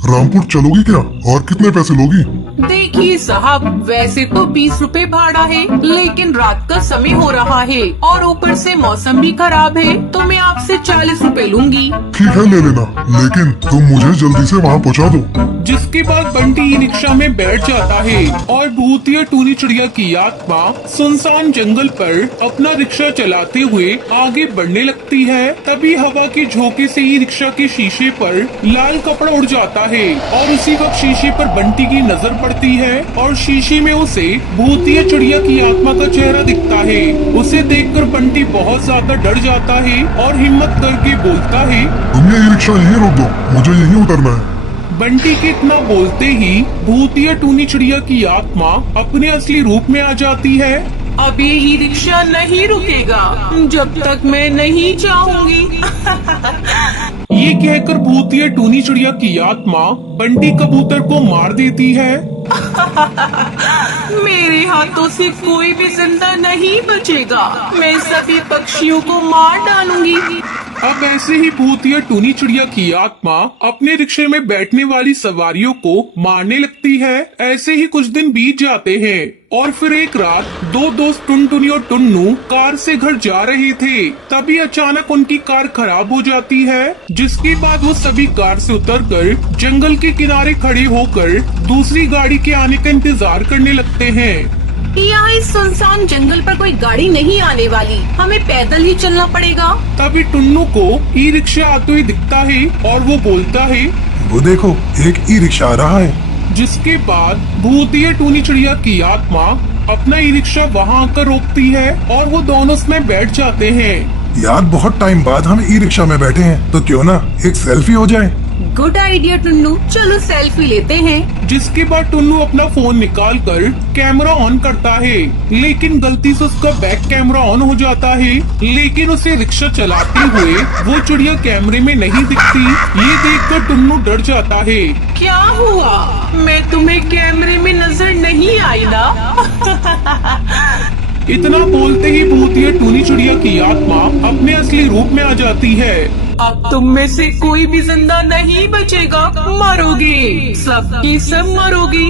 रामपुर चलोगी क्या और कितने पैसे लोगी? देखिए साहब, वैसे तो 20 रुपए भाड़ा है, लेकिन रात का समय हो रहा है और ऊपर से मौसम भी खराब है, तो मैं आपसे 40 रुपए लूंगी। ठीक है ले लेना, लेकिन तुम मुझे जल्दी से वहाँ पहुँचा दो। जिसके बाद बंटी ई रिक्शा में बैठ जाता है और भूतिया टूनी चिड़िया की आत्मा सुनसान जंगल पर अपना रिक्शा चलाते हुए आगे बढ़ने लगती है। तभी हवा के झोंके से ई रिक्शा के शीशे पर लाल कपड़ा उड़ जाता है और उसी वक्त शीशे पर बंटी की नजर पड़ती है और शीशे में उसे भूतिया चिड़िया की आत्मा का चेहरा दिखता है। उसे देखकर बंटी बहुत ज्यादा डर जाता है और हिम्मत करके बोलता है, तुम ये रिक्शा यहीं रोक दो, मुझे यहीं उतरना है। बंटी के इतना बोलते ही भूतिया टूनी चिड़िया की आत्मा अपने असली रूप में आ जाती है। अब ये ई रिक्शा नहीं रुकेगा जब तक मैं नहीं चाहूंगी। ये कहकर भूतिया टूनी चिड़िया की आत्मा बंटी कबूतर को मार देती है। मेरे हाथों से कोई भी जिंदा नहीं बचेगा, मैं सभी पक्षियों को मार डालूंगी। अब ऐसे ही भूतिया टूनी चिड़िया की आत्मा अपने रिक्शे में बैठने वाली सवारियों को मारने लगती है। ऐसे ही कुछ दिन बीत जाते हैं और फिर एक रात दो दोस्त टुनटुनी और टुन्नू कार से घर जा रहे थे। तभी अचानक उनकी कार खराब हो जाती है, जिसके बाद वो सभी कार से उतरकर जंगल के किनारे खड़े होकर दूसरी गाड़ी के आने का इंतजार करने लगते हैं। यहाँ इस सुनसान जंगल पर कोई गाड़ी नहीं आने वाली, हमें पैदल ही चलना पड़ेगा। तभी टुन्नू को ई रिक्शा आते हुए दिखता है और वो बोलता है, वो देखो एक ई रिक्शा आ रहा है। जिसके बाद भूतिया टूनी चिड़िया की आत्मा अपना ई रिक्शा वहाँ आकर रोकती है और वो दोनों उसमें बैठ जाते हैं। यार बहुत टाइम बाद हम ई रिक्शा में बैठे हैं, तो क्यों ना एक सेल्फी हो जाए। गुड आइडिया टुन्नू, चलो सेल्फी लेते हैं। जिसके बाद टुन्नू अपना फोन निकालकर कैमरा ऑन करता है, लेकिन गलती से उसका बैक कैमरा ऑन हो जाता है। लेकिन उसे रिक्शा चलाते हुए वो चिड़िया कैमरे में नहीं दिखती। ये देखकर टुन्नू डर जाता है। क्या हुआ, मैं तुम्हें कैमरे में नजर नहीं आई ना? इतना बोलते ही भूतिया टूनी चिड़िया की आत्मा अपने असली रूप में आ जाती है। अब तुम में से कोई भी जिंदा नहीं बचेगा, मरोगे, सबकी सब मरोगी।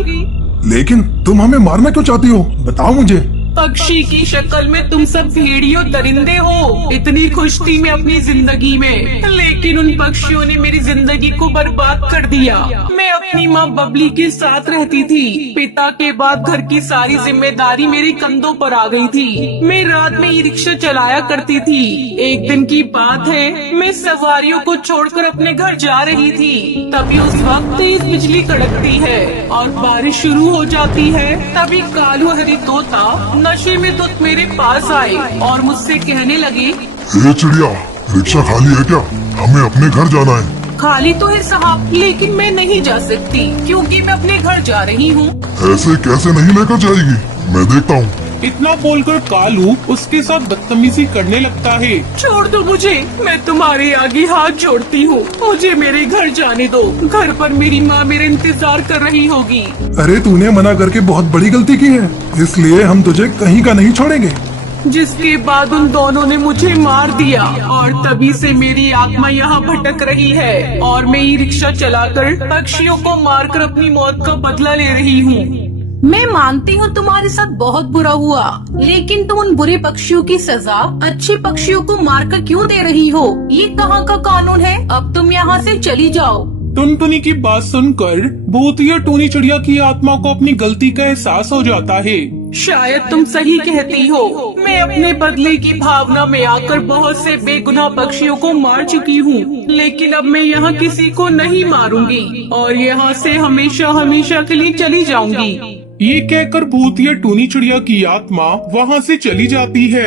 लेकिन तुम हमें मारना क्यों चाहती हो, बताओ मुझे। पक्षी की शक्ल में तुम सब भेड़ियों दरिंदे हो। इतनी खुश थी मैं अपनी जिंदगी में, लेकिन उन पक्षियों ने मेरी जिंदगी को बर्बाद कर दिया। मैं अपनी माँ बबली के साथ रहती थी। पिता के बाद घर की सारी जिम्मेदारी मेरे कंधों पर आ गई थी। मैं रात में ई रिक्शा चलाया करती थी। एक दिन की बात है, मैं सवारियों को छोड़कर अपने घर जा रही थी। तभी उस वक्त तेज बिजली कड़कती है और बारिश शुरू हो जाती है। तभी कालू हरी तोता नशे में तो मेरे पास आए और मुझसे कहने लगे, हे चिड़िया, रिक्शा खाली है क्या? हमें अपने घर जाना है। खाली तो है साहब, लेकिन मैं नहीं जा सकती क्योंकि मैं अपने घर जा रही हूँ। ऐसे कैसे नहीं लेकर जाएगी, मैं देखता हूँ। इतना बोलकर कालू उसके साथ बदतमीजी करने लगता है। छोड़ दो मुझे, मैं तुम्हारे आगे हाथ जोड़ती हूँ, मुझे मेरे घर जाने दो। घर पर मेरी माँ मेरा इंतजार कर रही होगी। अरे तूने मना करके बहुत बड़ी गलती की है, इसलिए हम तुझे कहीं का नहीं छोड़ेंगे। जिसके बाद उन दोनों ने मुझे मार दिया और तभी से मेरी आत्मा यहाँ भटक रही है और मैं ई रिक्शा चलाकर पक्षियों को मारकर अपनी मौत का बदला ले रही हूँ। मैं मानती हूँ तुम्हारे साथ बहुत बुरा हुआ, लेकिन तुम उन बुरे पक्षियों की सजा अच्छे पक्षियों को मारकर क्यों दे रही हो? ये कहाँ का कानून है? अब तुम यहाँ से चली जाओ। टुनटुनी की बात सुनकर भूतिया टूनी चिड़िया की आत्मा को अपनी गलती का एहसास हो जाता है। शायद तुम सही कहती हो, मैं अपने बदले की भावना में आकर बहुत से बेगुनाह पक्षियों को मार चुकी हूँ, लेकिन अब मैं यहाँ किसी को नहीं मारूंगी और यहाँ से हमेशा हमेशा के लिए चली जाऊंगी। ये कहकर भूतिया टूनी चिड़िया की आत्मा वहाँ से चली जाती है।